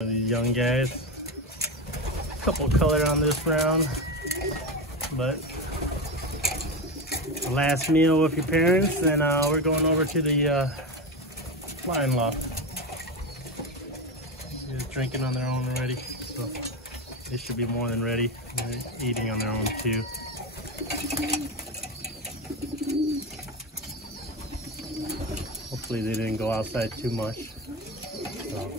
These young guys, couple color on this round, but last meal with your parents, and we're going over to the flying loft. They're drinking on their own already, so they should be more than ready. They're eating on their own too. Hopefully they didn't go outside too much. So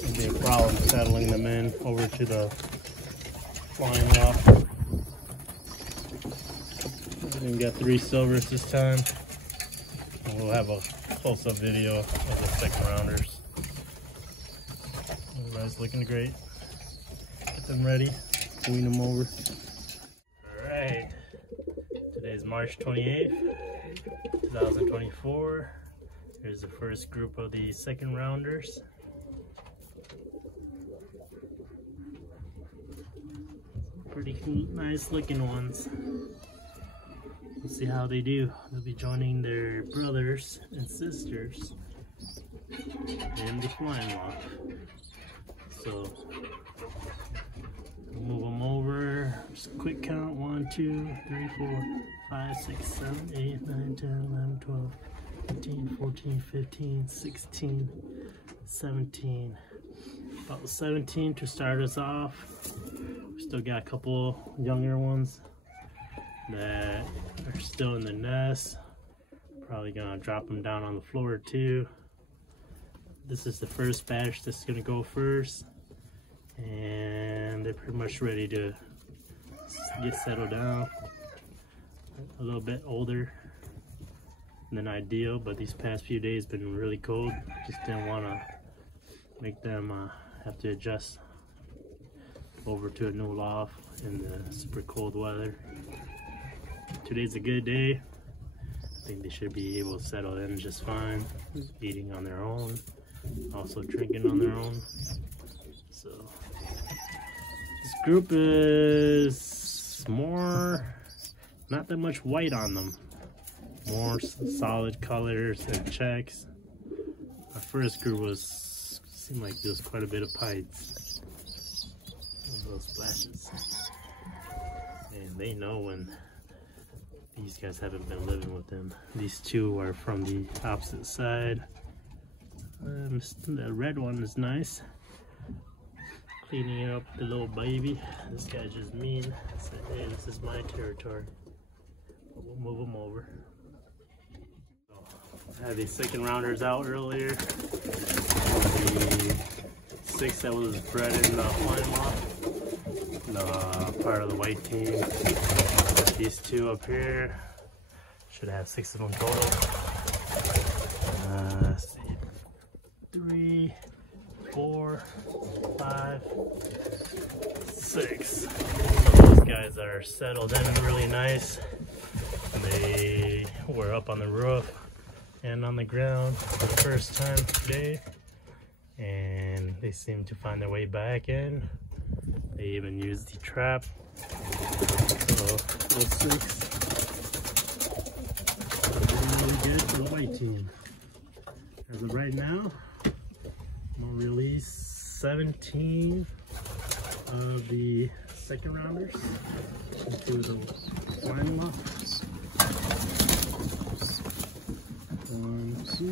it'll be a problem settling them in over to the flying loft. We got 3 silvers this time. And we'll have a close-up video of the second rounders. Everybody's looking great. Get them ready, wean them over. Alright, today's March 28th, 2024. Here's the first group of the second rounders. Pretty nice looking ones. We'll see how they do. They'll be joining their brothers and sisters in the flying loft. So we'll move them over. Just a quick count: 1, 2, 3, 4, 5, 6, 7, 8, 9, 10, 11, 12, 13, 14, 15, 16, 17. About 17 to start us off. We still got a couple younger ones that are still in the nest. Probably gonna drop them down on the floor too. This is the first batch that's gonna go first, and they're pretty much ready to get settled down. A little bit older than ideal, but these past few days been really cold. Just didn't want to make them have to adjust over to a new loft in the super cold weather. Today's a good day. I think they should be able to settle in just fine, eating on their own, also drinking on their own. So this group is not that much white on them, more solid colors and checks. Our first group seemed like there was quite a bit of pites, those splashes, and they know when these guys haven't been living with them. These two are from the opposite side. The red one is nice, cleaning up the little baby. This guy's just mean. Said, hey, this is my territory. But we'll move them over. I had these second rounders out earlier. The 6 that was bred in the flying loft, the part of the white team. These 2 up here should have 6 of them total. Let's see, 3, 4, 5, 6. So those guys are settled in really nice. They were up on the roof and on the ground for the first time today, and they seem to find their way back in. They even used the trap. So those 6 are really good for the white team. As of right now, I'm gonna release 17 of the second rounders into the flying loft. 1, 2.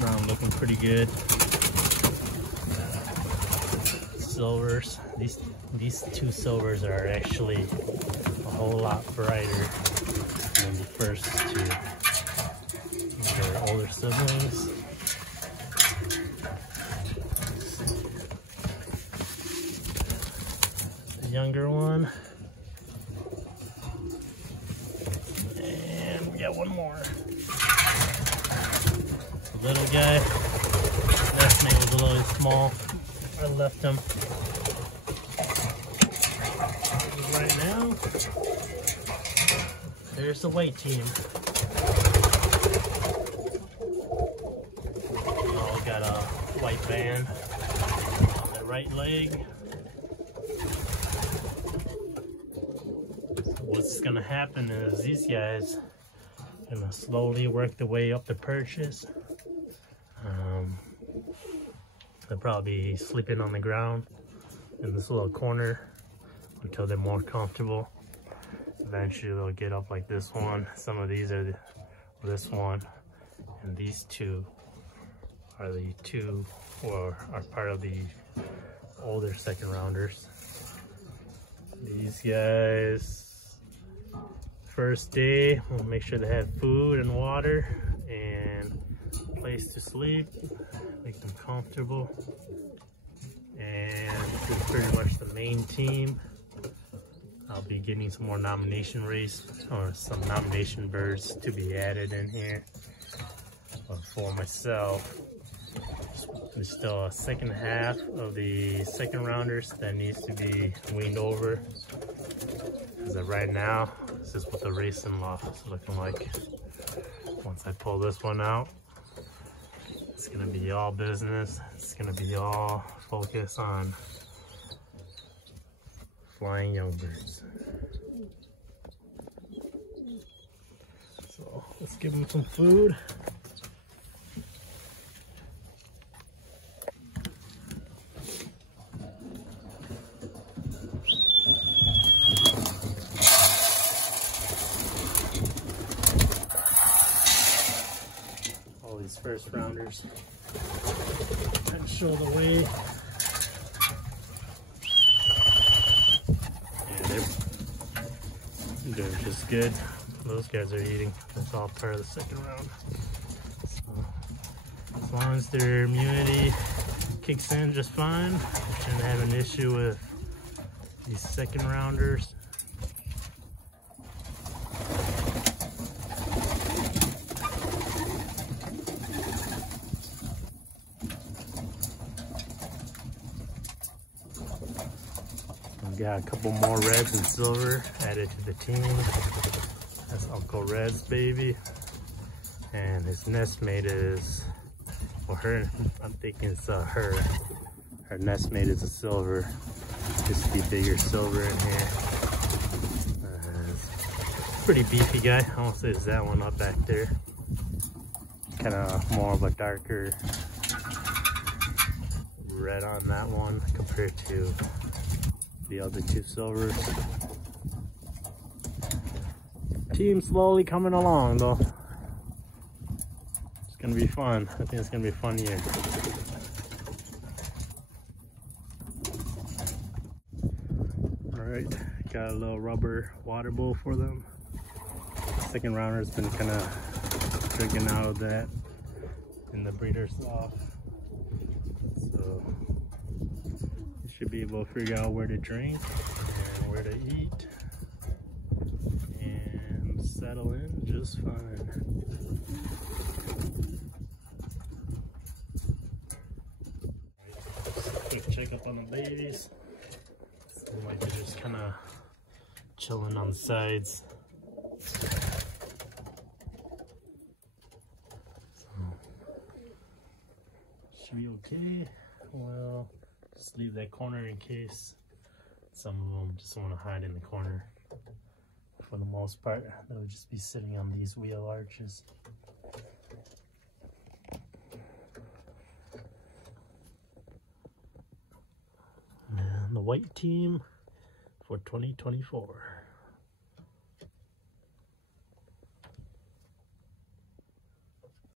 Ground looking pretty good. Silvers. These 2 silvers are actually a whole lot brighter than the first 2. These are older siblings. The younger one. And we got one more. The little guy. Nest mate was a little small. I left him. Right now, there's the white team. All got a white band on their right leg. what's gonna happen is these guys gonna slowly work their way up the purchase. They'll probably be sleeping on the ground in this little corner until they're more comfortable. Eventually they'll get up like this one. Some of these are this one, and these two are the two, or are part of the older second rounders. These guys, first day, we'll make sure they have food and water and a place to sleep, make them comfortable. And this is pretty much the main team. I'll be getting some more nomination race, or some nomination birds to be added in here. But for myself, there's still a second half of the second rounders that needs to be weaned over. As of right now, this is what the racing loft is looking like. Once I pull this one out, it's gonna be all business. It's gonna be all focus on flying young birds. So let's give them some food. All these first rounders and show the way. They're just good. Those guys are eating. That's all part of the second round. So, as long as their immunity kicks in just fine, we shouldn't have an issue with these second rounders. We've got a couple more reds and silver added to the team. That's Uncle Red's baby. And his nestmate is, well, her, I'm thinking it's her. Her nestmate is a silver. Just be bigger silver in here. Pretty beefy guy. I won't say it's that one up back there. Kind of more of a darker red on that one compared to the other two silvers. Team slowly coming along though. It's gonna be fun. I think it's gonna be a fun year. Alright, got a little rubber water bowl for them. Second rounder's been kind of drinking out of that in the breeder's loft. So should be able to figure out where to drink and where to eat and settle in just fine. Just a quick checkup on the babies. Seem like they're just kind of chilling on the sides. So, should be okay. Well, just leave that corner in case some of them just want to hide in the corner. For the most part, they'll just be sitting on these wheel arches. And the white team for 2024.